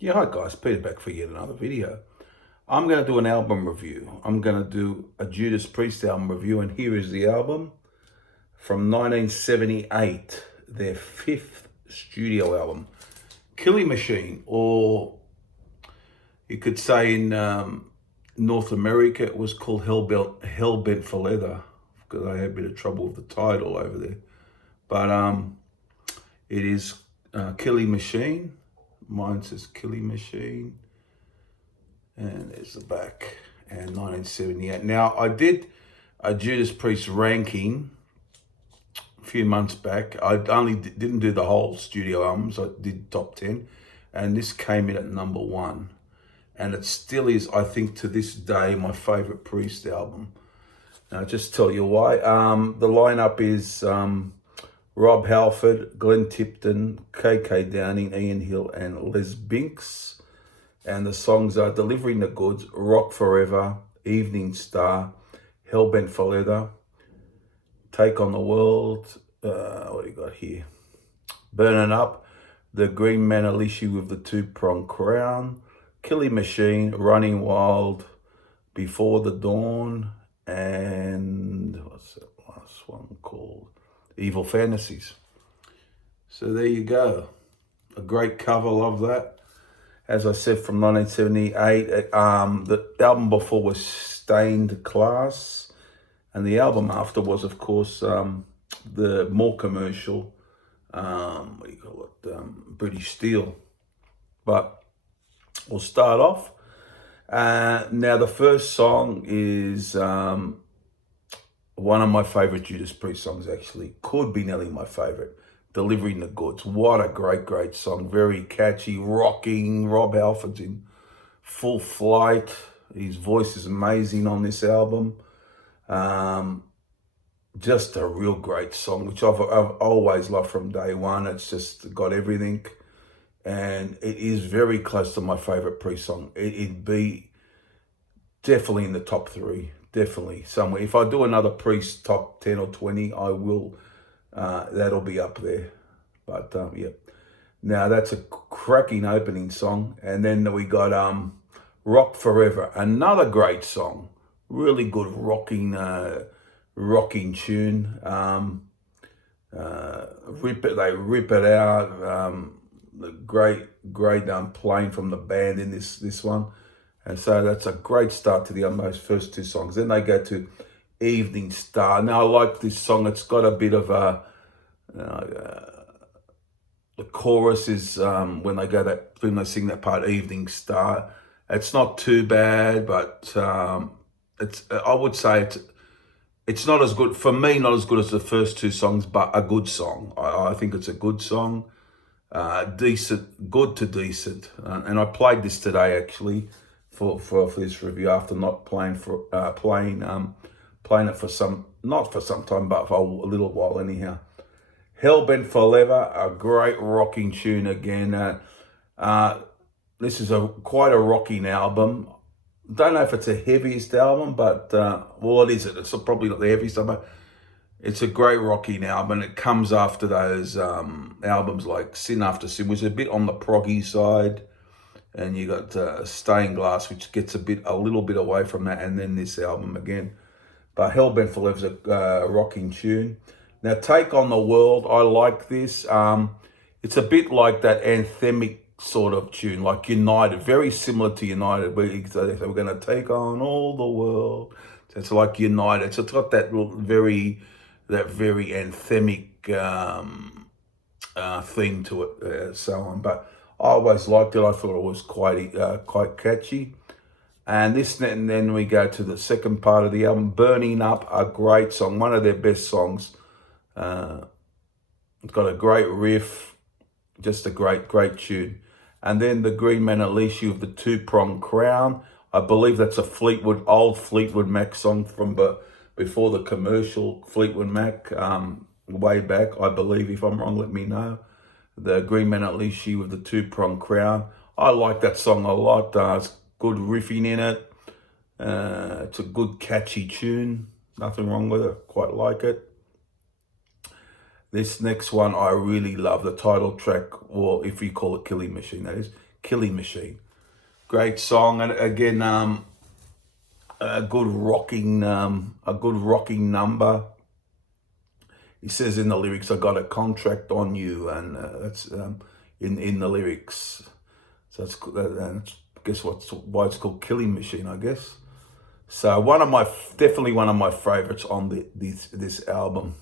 Yeah, hi guys, Peter back for yet another video. I'm going to do an album review. I'm going to do a Judas Priest album review, and here is the album from 1978, their fifth studio album, Killing Machine, or you could say in North America it was called Hellbent for Leather, because I had a bit of trouble with the title over there. But it is Killing Machine. Mine says Killing Machine. And there's the back, and 1978. Now, I did a Judas Priest ranking a few months back. I only didn't do the whole studio albums. I did top 10, and this came in at number one. And it still is, I think, to this day, my favorite Priest album. Now, I'll just tell you why. The lineup is Rob Halford, Glenn Tipton, KK Downing, Ian Hill, and Les Binks. And the songs are Delivering the Goods, Rock Forever, Evening Star, Hellbent for Leather, Take on the World, what do you got here? Burning Up, The Green Man Alicia with the Two-Pronged Crown, Killing Machine, Running Wild, Before the Dawn, and what's that last one called? Evil Fantasies. So there you go. A great cover, love that. As I said, from 1978, the album before was Stained Class, and the album after was, of course, the more commercial, what do you call it, British Steel. But we'll start off. Now, the first song is one of my favorite Judas Priest songs, actually. Could be nearly my favorite. Delivering the Goods. What a great song. Very catchy, rocking. Rob Halford's in full flight. His voice is amazing on this album. Just a real great song, which I've always loved from day one. It's just got everything. And it is very close to my favorite Priest song. It'd be definitely in the top three. Definitely somewhere. If I do another Priest top 10 or 20, I will. That'll be up there. But yeah. Now that's a cracking opening song. And then we got Rock Forever, another great song. Really good rocking tune. They rip it out. The great playing from the band in this one. And so that's a great start to those first two songs. Then they go to Evening Star. Now I like this song. It's got a bit of a the chorus is when they sing that part, Evening Star. It's not too bad, but I would say it's not as good for me. Not as good as the first two songs, but a good song. I think it's a good song. Decent, good to decent. And I played this today actually for this review after not playing it for not for some time, but for a little while anyhow. Hellbent for Leather, a great rocking tune again. This is quite a rocking album. Don't know if it's the heaviest album, but it is. It's probably not the heaviest album. It's a great rocking album. It comes after those albums like Sin After Sin, which is a bit on the proggy side. And you got Stained Glass, which gets a little bit away from that, and then this album again. But Hellbent for Leather's a rocking tune. Now, Take on the World, I like this. It's a bit like that anthemic sort of tune, like United, very similar to United, where they say we're going to take on all the world. So it's like United. So it's got that very anthemic theme to it, so on. But I always liked it. I thought it was quite catchy. And then we go to the second part of the album, Burning Up, a great song, one of their best songs. It's got a great riff, just a great tune. And then the Green Man Alicia with the Two-Pronged Crown. I believe that's a old Fleetwood Mac song from before the commercial Fleetwood Mac, way back. I believe, if I'm wrong, let me know. The Green Man Alicia with the Two-Pronged Crown. I like that song a lot. It's good riffing in it. It's a good catchy tune. Nothing wrong with it. Quite like it. This next one I really love, the title track, or if you call it Killing Machine, that is, Killing Machine. Great song, and again, a good rocking number. He says in the lyrics, "I got a contract on you," and that's in the lyrics. So that's I guess why it's called Killing Machine, I guess. So definitely one of my favorites on this album.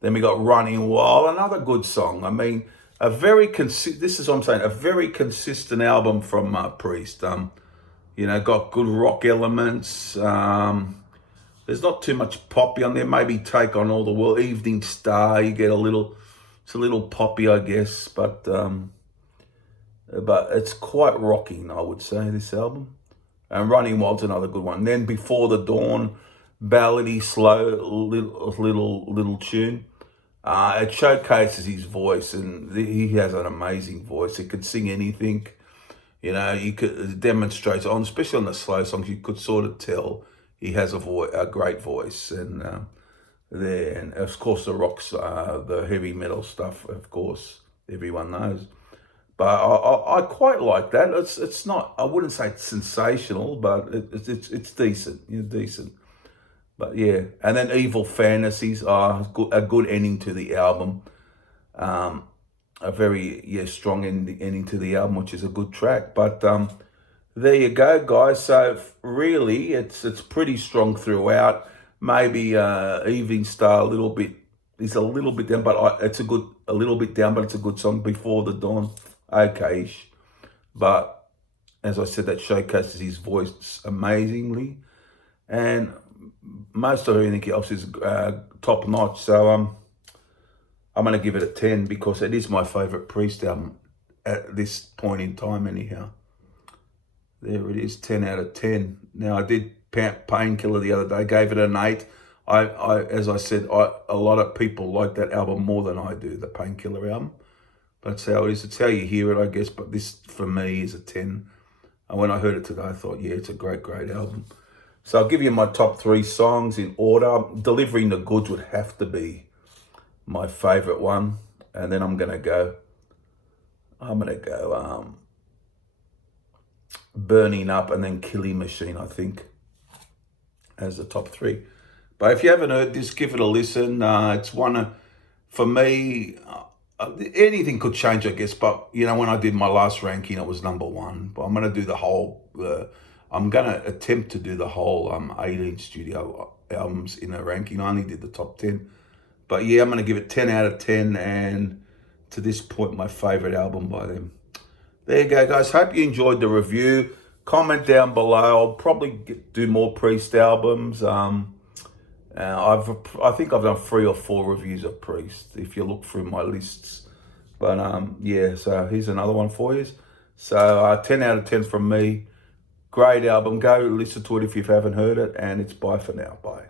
Then we got Running Wild, another good song. I mean, this is what I'm saying, a very consistent album from Priest. Got good rock elements. There's not too much poppy on there. Maybe Take on All the World, Evening Star. You get it's a little poppy, I guess, but it's quite rocking, I would say, this album. And Running Wild's another good one. Then Before the Dawn, ballady, slow, little tune. It showcases his voice, and he has an amazing voice. He could sing anything. You could demonstrate especially on the slow songs. You could sort of tell he has a great voice, and and of course the rocks, the heavy metal stuff. Of course, everyone knows. But I quite like that. It's not. I wouldn't say it's sensational, but it's decent. Decent. But yeah, and then Evil Fantasies are a good ending to the album. A very strong ending to the album, which is a good track. But there you go, guys. So really, it's pretty strong throughout. Maybe Evening Star is a little bit down, but it's a little bit down, but it's a good song. Before the Dawn, okay-ish. But as I said, that showcases his voice amazingly, and most of everything else is top notch. So I'm going to give it a 10 because it is my favourite Priest album at this point in time anyhow. There it is, 10 out of 10. Now, I did Painkiller the other day, gave it an 8. As I said, a lot of people like that album more than I do, the Painkiller album. That's how it is. It's how you hear it, I guess. But this, for me, is a 10. And when I heard it today, I thought, yeah, it's a great album. So I'll give you my top 3 songs in order. Delivering the Goods would have to be my favorite one, and then I'm gonna go Burning Up, and then Killing Machine, I think, as the top 3. But if you haven't heard this, give it a listen. It's one for me. Anything could change, I guess, but when I did my last ranking, it was number 1. But I'm gonna do the whole. I'm gonna attempt to do the whole 18 studio albums in a ranking. I only did the top 10. But yeah, I'm going to give it 10 out of 10, and to this point, my favorite album by them. There you go, guys. Hope you enjoyed the review. Comment down below. I'll probably do more Priest albums. I think I've done 3 or 4 reviews of Priest, if you look through my lists. But yeah, so here's another one for you. So 10 out of 10 from me. Great album. Go listen to it if you haven't heard it, and it's bye for now. Bye.